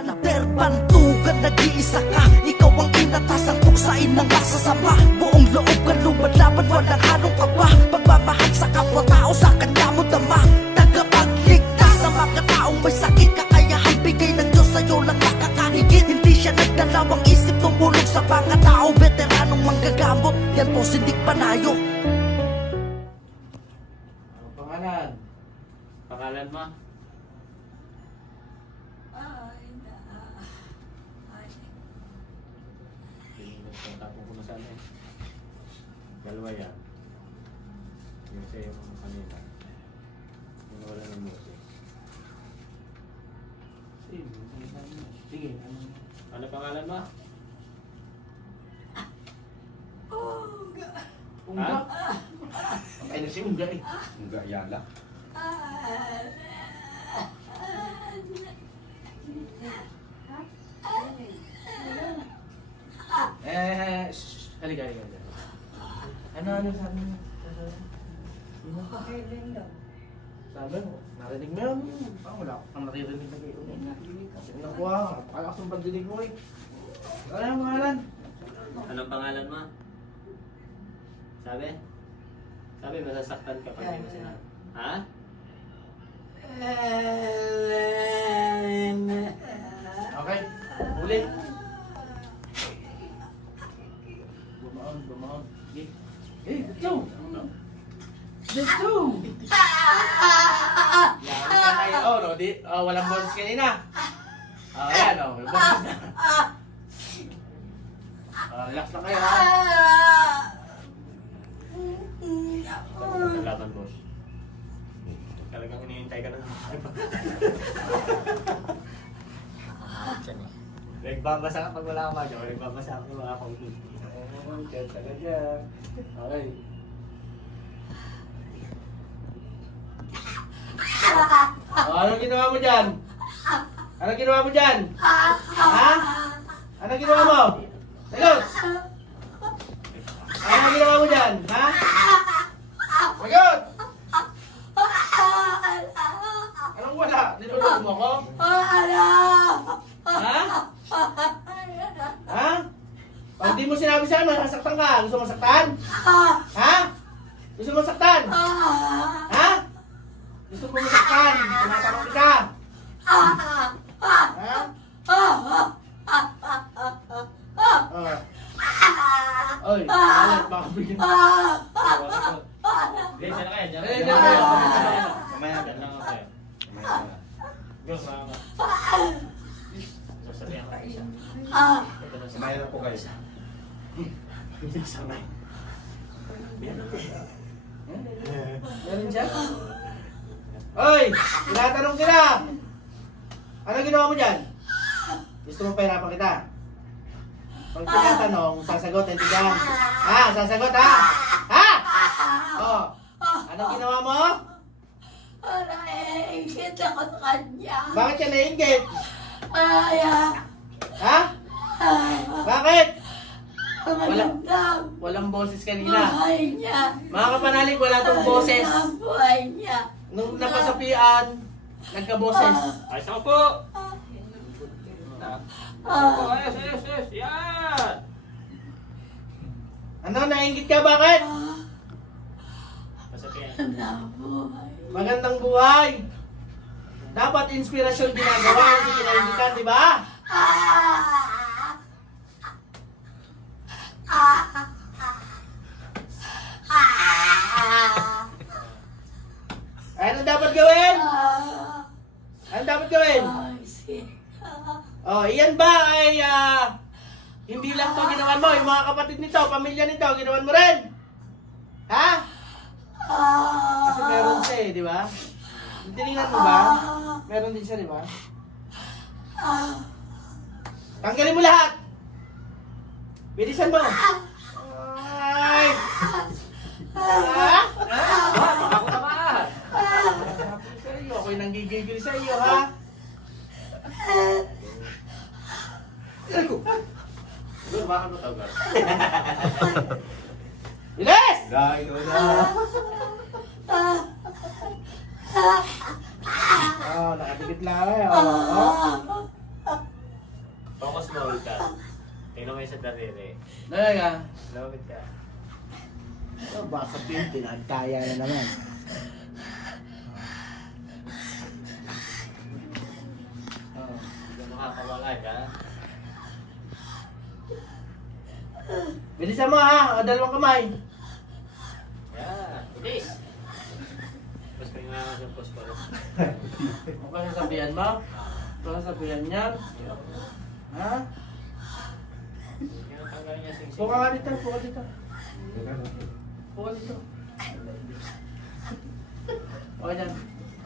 Panater, bantugan, nag-iisa ka. Ikaw ang inatasang tuksain ng masasama. Buong loob ka lumalaban, walang halong kaba. Pagmamahal sa kapwa-tao, sa kanya mo dama. Tagapagligtas sa mga taong may sakit. Kakayahan bigay ng Diyos sa'yo lang nakakahigit. Hindi siya nagdalawang isip, tumulong sa mga tao. Veteranong manggagamot, yan po sindik panayo. Anong pangalan? Pangalan mo? Tapos ko na sana eh. Dalawa yan. Yung sa yung kanina. Yung wala ng Moses. Sige, Ano pangalan mo? Ungga. Ay na si Ungga eh. Ungga Yala. Halika. Ano sabi mo? Sabi mo, narinig mo yun. Wala akong naririnig na kayo. Sige na kuha, napakalakas ng pagdinig mo eh. Ano yung pangalan? Anong pangalan mo? Sabi? Sabi, masasaktan ka pag hindi mo sinabi. Ha? Okay, huli. Bumaon. Sige. Let's go! Let's go! Yan kayo. No? Walang bonus kanina. Ayan, may bonus na. Relax lang kayo, ha? Laban, boss. Talagang hinihintay ka na. Nagbabasa ka pag wala ka ba? Nagbabasa ako mga conclude. Diyan talaga. Okay. Anong ginawa mo dyan? Anong ginawa mo dyan? Ha? Anong ginawa mo? Sagot! Anong ginawa mo dyan? Ha? Sagot! Anong wala? Nilulog mo ko? Ha? Ha? Pag di mo sinabi sa'yo, masasaktan ka. Gusto mo saktan? Ha? Gusto mo saktan? Ha? Gusto mo masaktan? Tinatanong ka? Ha? Oy, alat, baka bigyan. Diyan na kayo, diyan. Diyan na kayo. Mamaya Diyan lang ako kayo. Diyos, mga sasabihan ka isa. Mamaya na po kayo. Samay. Meron siya? Oy! Tinatanong kita! Ano ginawa mo dyan? Gusto mo pahirapan kita? Pag tinatanong, sasagot, nandiyan. Ha? Sasagot, ha? Ha? Oh. Anong ginawa mo? Naiingit ako sa kanya. Bakit ka nainggit? Kaya, Ha? Bakit? magandang Walang boses kanina. buhay niya. Mga kapanalig, wala tong boses. Ang buhay niya. Nung napasapian, nagka-boses. Ayos ako po! Ayos. Yan! Ano, nainggit ka? Bakit? Masabihan. Ang buhay. Magandang buhay. Dapat inspirasyon ginagawa, hindi kinaingitan, di ba? Ano dapat gawin? Ano dapat gawin? Oh, iyan ba ay hindi lang to ginawan mo, yung mga kapatid nito, pamilya nito, ginawan mo rin? Ha? Kasi meron siya eh, di ba? Tinignan mo ba? Meron din siya, di ba? Tanggalin mo lahat! Bilisan mo! Ay! Ha? Ako naman! Sa iyo, ako'y nanggigigil sa iyo, ha? Siguro baka mo tawag. Bilis! Dahil ko na. Oh, nakadikit lang eh. Oh, oh. kamay sa daliri. Talaga. Lumapit ka. Oh, baka sabihin, pinagkaya na naman. Oo. Hindi makakawala ka. Bilisan mo ha, o dalawang kamay. Yan. Bilis. Tapos may nga sa posporo. Ano ba sasabihan mo? Ano ba sasabihan niya? Ha? Tinatanggal niya sing-sing. Puka ka dito, puka dito. Puka dito. O yan.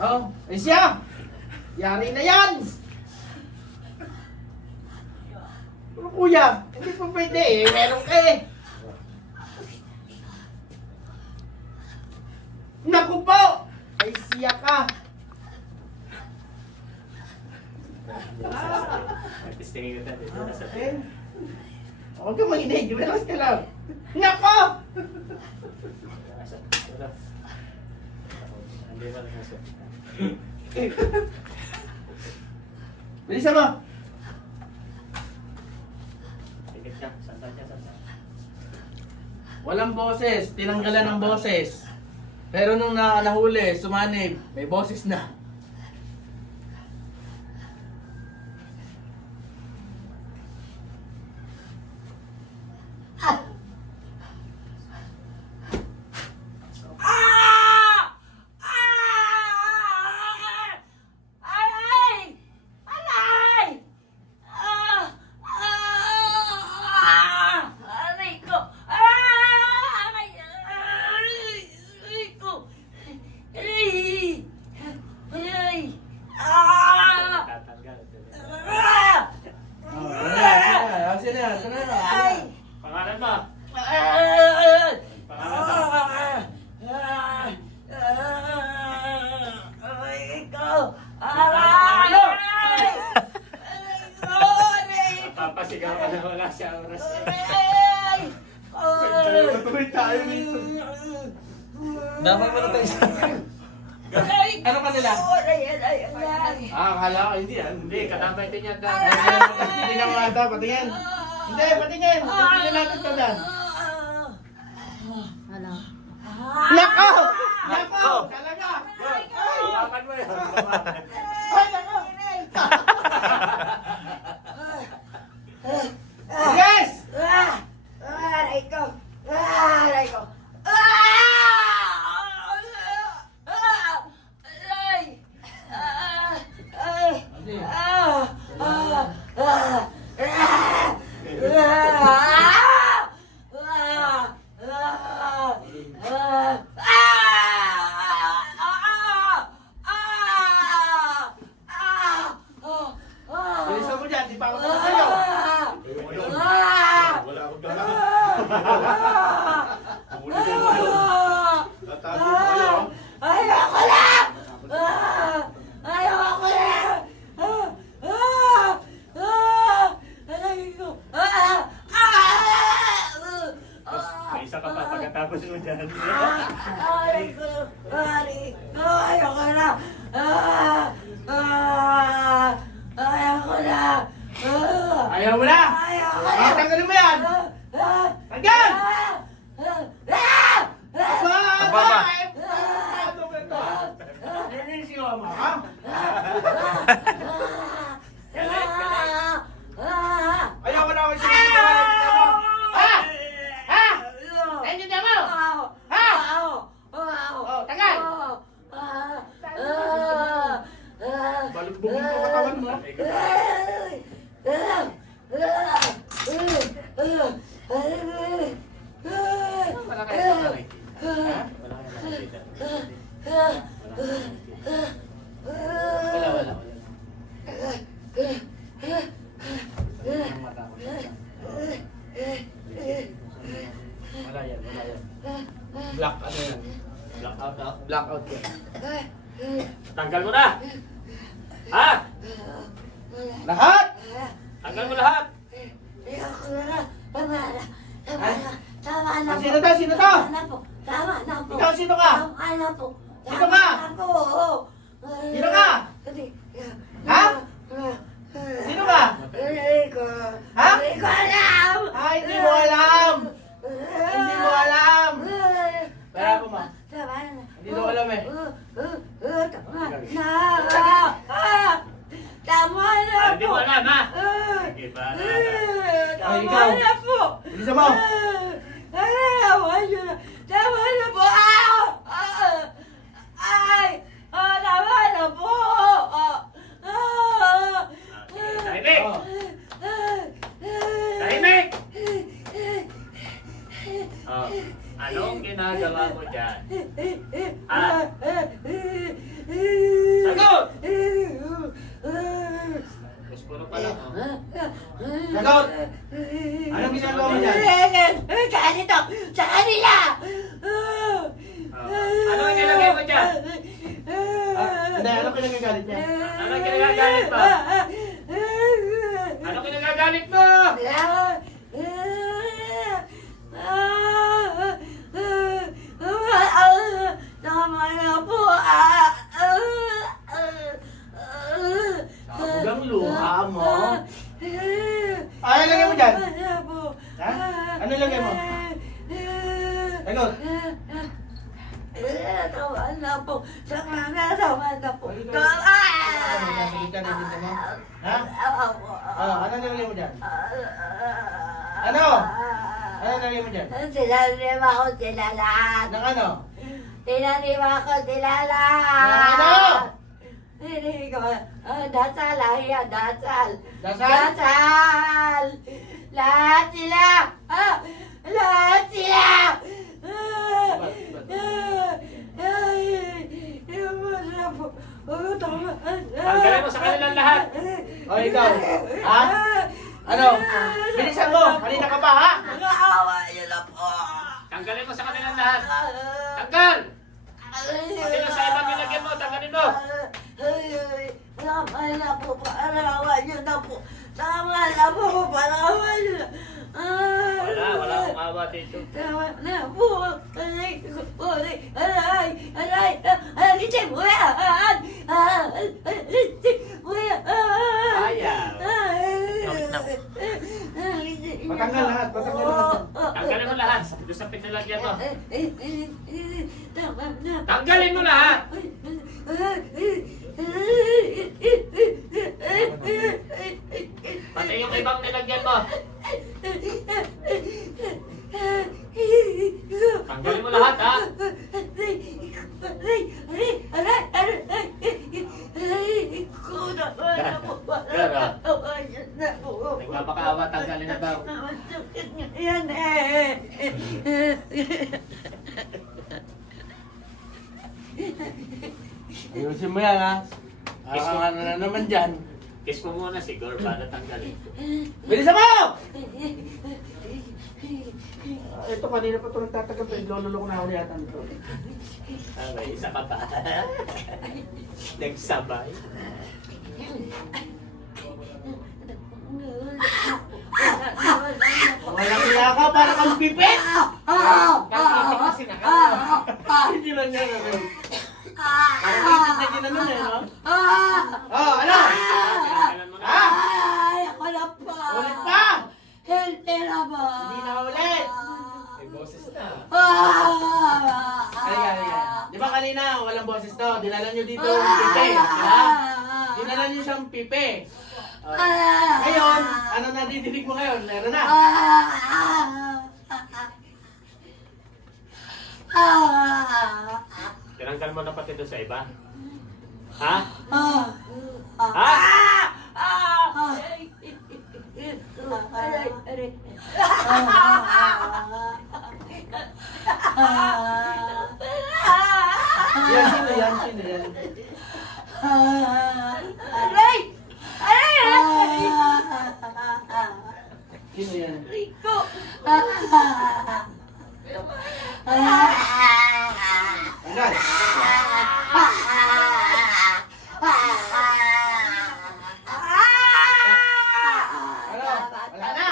Oh, ay siya! Yari na yan! Pero kuya, hindi pa pwede eh. Meron ka eh. Naku po! Ay siya ka! Testingin ko tayo dito sa Eh, huwag ka makinig. Relax ka lang. Nako! Hindi ba lang nasa? Bilisan mo! Tigit ka. Santa siya, santa. Walang boses. Tinanggalan ng boses. Pero nung nahuli, sumanib, may boses na. Tatanggal. Sino yan? Pangalan mo? Pangalan mo? Papasigaw ka na wala siya oras eh. Tuloy tayo dito. Dapat mo na tayo sa... Ano kanila? Akala ko hindi yan. Hindi, katambay din yan. Hindi na mga ata, patingin. Hindi, patingin. Hindi na natin tanda. Nako! Nako! Talaga! Lapan mo yun. Ay, nako! Yes! Bilisan mo dyan, di pa ako sa'yo. Wala akong dala. Huli din mo yun. Tatago mo kayo. Ayoko na! Ayoko na! Aray ko! May isa ka pa pagkatapos mo dyan. Aray ko! Aray! Ayoko na! Ayoko na! Ayaw mo na! Ayoko na! Ah, tanggalin mo yan! Tanggal! Baba! Ano ba ito? Nanisigaw mo, ha? Ayaw ko na ako sinisigaw. Ha? Ha? Nandiyan mo? Ha? Oh, tanggal! Balugbugin ko katawan mo. Wala kayo nakikita. Ha? Wala kayo nakikita. Wala, wala, wala. Ang mata ko. Wala yan, wala yan. Black ano yan? Blackout na. Blackout yan. Tanggal mo na! Ha? Lahat! Tanggal mo lahat! Ayoko na! Tama na! Tama na! Tama na po! Sino to? Sino to? Tama na po! Tama na po! Ikaw, sino ka? Tama na po! Sino ka? Tama na po! Sino ka? Ha? Sino ka? Hindi ko. Ha? Hindi ko alam! Sige, bahala ka. Ay, Tama ikaw. na po. Bilisan mo. Tama na. Tama na po. Ay! Tama na po. Sige, tahimik! Oh. Tahimik! Oh, anong ginagawa mo dyan? Ah, sagot! Puspuro pa lang, oh. Sagot! Anong ginagawa mo dyan? Ganito! Sa kanila! Ano ang nilagay mo dyan? Hindi, anong pinagagalit niya? Ano ang kinagagalit mo? Ano kinagagalit mo? Tama na po. Hanggang luha mo. Ano lagay mo dyan? Ha? Ano lagay mo? Sagot! Tama na po. Tama na po. Narinig ka mo? Ha? Ano nilagay mo dyan? Ano? Ano nilagay mo dyan? Sinanima ko sila lahat. Nang ano? Sinanima ko sila Nang lahat. ano? Hindi ko. Dasal, ahiya, dasal. Dasal? Dasal. Lahat sila. Lahat sila. Tanggalin mo sa kanilang lahat. O, ikaw? Ha? Ano? Bilisan mo! Kanina ka pa, ha? Naawa yun na po. Tanggalin mo sa kanilang lahat. Tanggal! Pati na sa ibang nilagyan mo, tanggalin mo. Tama na po, parawan nyo na po. Tama na po, parawan nyo na. Wala akong awa dito. Tama na po. Aray, aray, aray, aray, aray, buyan. Ayaw. Patanggal lahat, patanggal lahat. Tanggalin mo lahat. Doon sa pinalagyan mo. Tama na. Tanggalin mo lahat. Pati yung ibang nilagyan mo. Tanggalin mo lahat, ha? Nagpapakaawa, tanggalin na daw. Yan eh. Ayusin mo yan, ha? Ano na naman dyan? Kiss mo muna siguro para tanggalin. Bilisan mo! Ito kanina pa ito nagtatagal pa. Lololok na ako yata nito. May isa ka pa. Nagsabay. Walang iya ka, para kang pipit! Hindi lang yan, ano? Parang pipit na ginanon eh, no? Oh, ano? Tanggalan mo na. Ha? Ay, ako na pa. Ulit pa! Hindi na ba? Hindi na ulit! May boses na. Halika, halika. Di ba kanina, walang boses to? Dinala nyo dito yung pipe, di ba? Dinala nyo siyang pipe. Ngayon, ano nadidinig mo ngayon? Meron na. Tinanggal mo na pati doon sa iba. Ha? Ah! Ha? Aray, aray. Yan, sino yan? Sino yan? Aray! Aray! Sino yan? Rico! Tanggal. Ano? Wala na?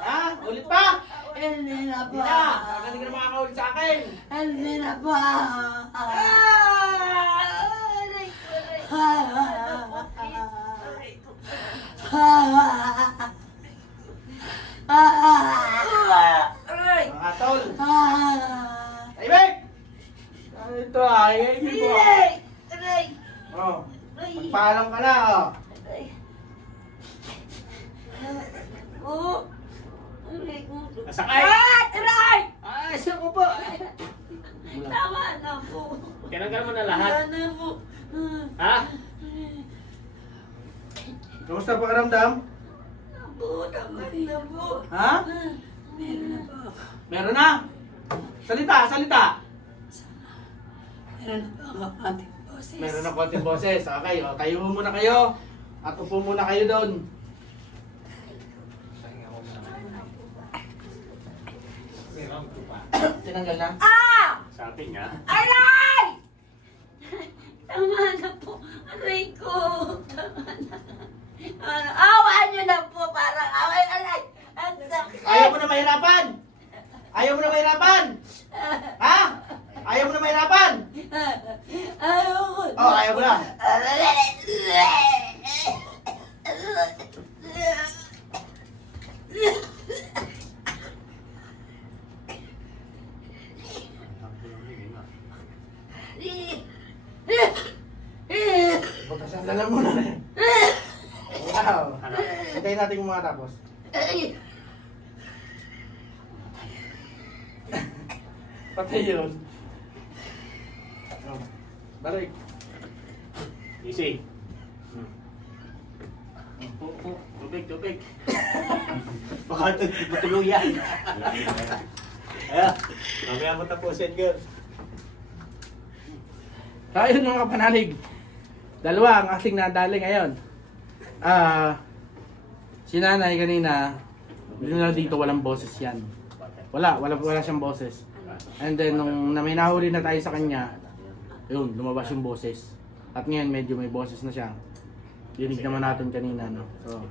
Ha? Ulit pa? Hindi na Hindi ba? na. Baka hindi ka na makakaulit sa akin. Hindi na ba? Mga tol. Taibig! Ito ay, hindi mo. Oh, magpaalam ka na, oh. Oh. Aray ko. Nasakay! Aray! Ay, siya ko po. Tama na po. Tinanggal mo na lahat. Tama na po. Ha? Kamusta pakiramdam? Po, tama na po. Ha? Meron na po ako. Meron na. Salita, salita. Meron na po ako konting boses. Meron na konting boses. Okay, o, tayo muna kayo. At upo muna kayo doon. Tinanggal na? Ah! Sabi nga. Aray! Tama na po. Aray ko. Tama na. Awan nyo na po. Parang away. Aray. Ang sakit. Ayaw mo na mahirapan? Ayaw mo na mahirapan? Ha? Ayaw mo na mahirapan? Ayaw ko. Oh, ayaw mo na. Pagkasan lang muna na yan. Wow. Hintayin natin kung makatapos. Patay yun. Oh. Balik. Easy. Tubig, tubig. Baka matulog yan. Ayan. Mamaya mo tapusin, girl. Tayo mga kapanalig. Dalawa ang ating nadali ngayon. Si nanay kanina, dito walang boses yan. Wala siyang boses. And then nung may nahuli na tayo sa kanya, yun, lumabas yung boses. At ngayon medyo may boses na siya. Dinig naman natin kanina, no? So,